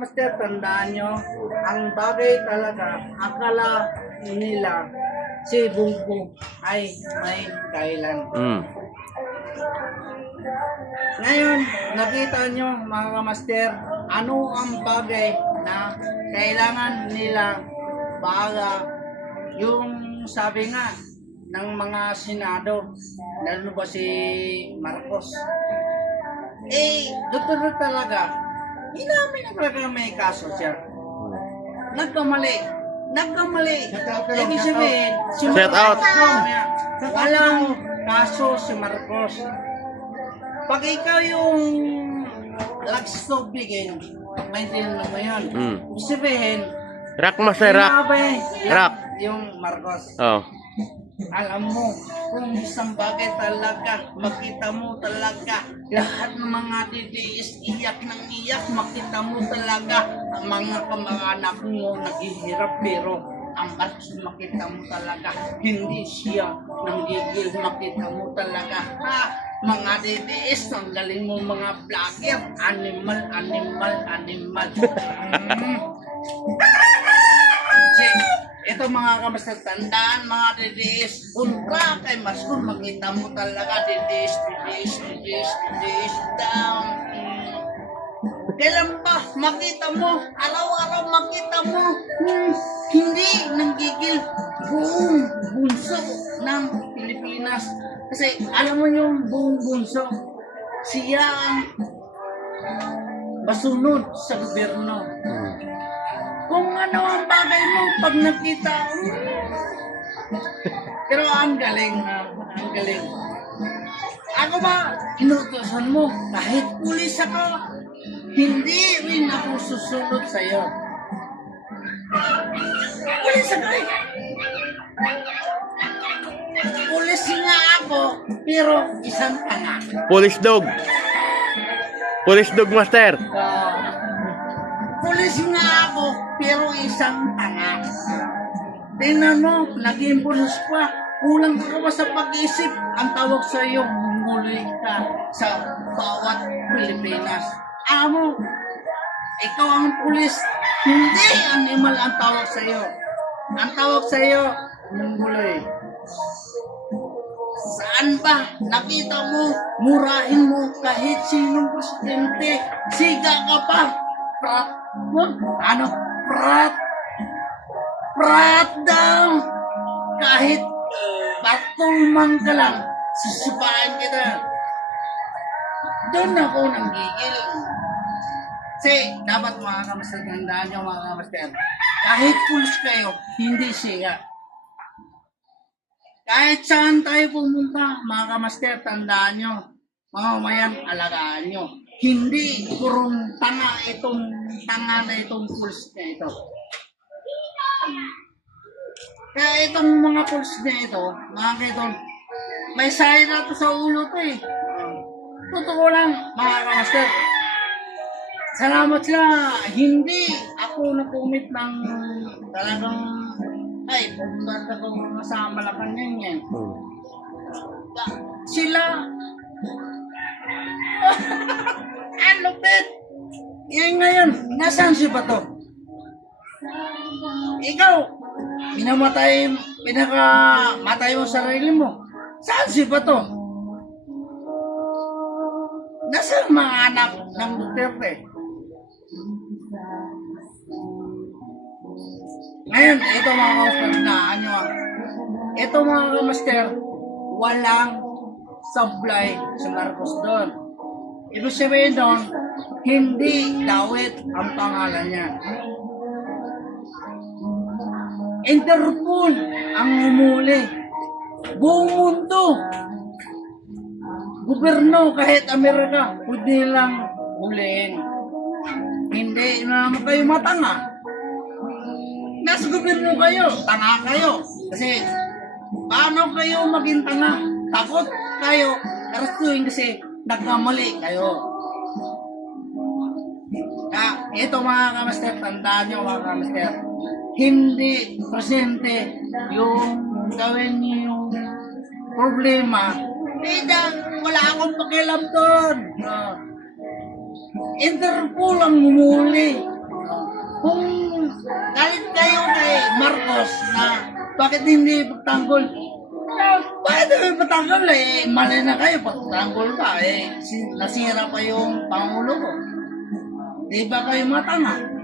Master, tandaan nyo, ang bagay talaga, akala nila si Bongbong ay may kailan. Ngayon, nakita nyo mga kamaster, ano ang bagay na kailangan nila baga yung sabi nga ng mga senado, lalo ba si Marcos, doktor talaga, inamin na talaga may kaso siya. Nagkamali. Ibig sabihin, si Shout out. walang kaso si Marcos. Pag ikaw yung lagstobigin, maintindihan mo yun. Ibig sabihin, Rock master, rock. Rock. Yung Marcos. Oh. Alam mo, kung isang bagay talaga, makita mo talaga, lahat ng mga DDS iyak ng iyak, makita mo talaga, ang mga kamag-anak mo naghihirap, pero ang Marcos makita mo talaga, hindi siya nanggigil, makita mo talaga, mga DDS, ang galing mo mga vlogger, animal. Ito mga kamasal, tandaan mga DDS, ultra kay Maskul, makita mo talaga DDS down. Kailan ba makita mo, araw-araw makita mo, hindi nanggigil buong bunso ng Pilipinas. Kasi alam mo yung buong bunso, siya ang masunod sa gobyerno. Kung ano ang bagay mo pag nakita, pero ang galing. Ako ba, inutusan mo, kahit pulis ako, hindi rin ako susunod sa'yo. Pulis ako eh. Pulis nga ako, pero isang tanga. Police dog. Police dog master. Pulis nga ako, pero isang tanga. Tingnan mo, naging pulis pa. Kulang ka ba sa pag-isip? Ang tawag sa iyo, muli ka sa bawat Pilipinas. Amo, ikaw ang pulis, hindi animal ang tawag sa iyo. Ang tawag sa iyo, mungguloy. Saan ba nakita mo, murahin mo kahit sinong presidente, siga ka pa. Prat daw. Kahit patulmang ka lang, sisipain kita. Doon ako nanggigil. Kasi dapat mga kamaster, tandaan nyo mga kamaster, kahit pulis kayo, hindi siya. Kahit saan tayo pumunta, mga kamaster, tandaan nyo, mga umayan, alagaan nyo. Hindi kurong tanga na itong pulis na ito. Kaya itong mga pulis na ito, mga kaitong, may sayo na ito sa ulo ko eh. Totoo lang, mga kamaster. Salamat sila, hindi ako nakumit ng talagang, ay, pumunta ko sa Malacanang yan. Sila, ano bet? Yan ngayon, nasaan si Bato? Ikaw, pinakamatay mo sarili mo. Saan si Bato? Nasaan mga anak ng Duterte? Ngayon, ito mga kamaster, ito mga kamaster, walang supply si Marcos doon. Ibig sabihin doon, hindi Dawit ang pangalan niya. Interpol ang humuli. Buong mundo. Gobyerno kahit Amerika, pwede nilang huliin. Hindi naman kayo matanga. Nasa gobyerno kayo, tanga kayo. Kasi, paano kayo maging tanga? Takot kayo, arastuin kasi nagkamali kayo. Ito mga kamaster, tandaan nyo mga kamaster, hindi presente yung gawin niyo yung problema. Wala akong pakialam doon. Interpol ang humuli. Kung galit kayo kay Marcos na bakit hindi pagtanggol? Bakit hindi pagtanggol eh? Mali na kayo, pagtanggol pa eh. Nasira pa yung Pangulo ko. Di ba kayo matanga?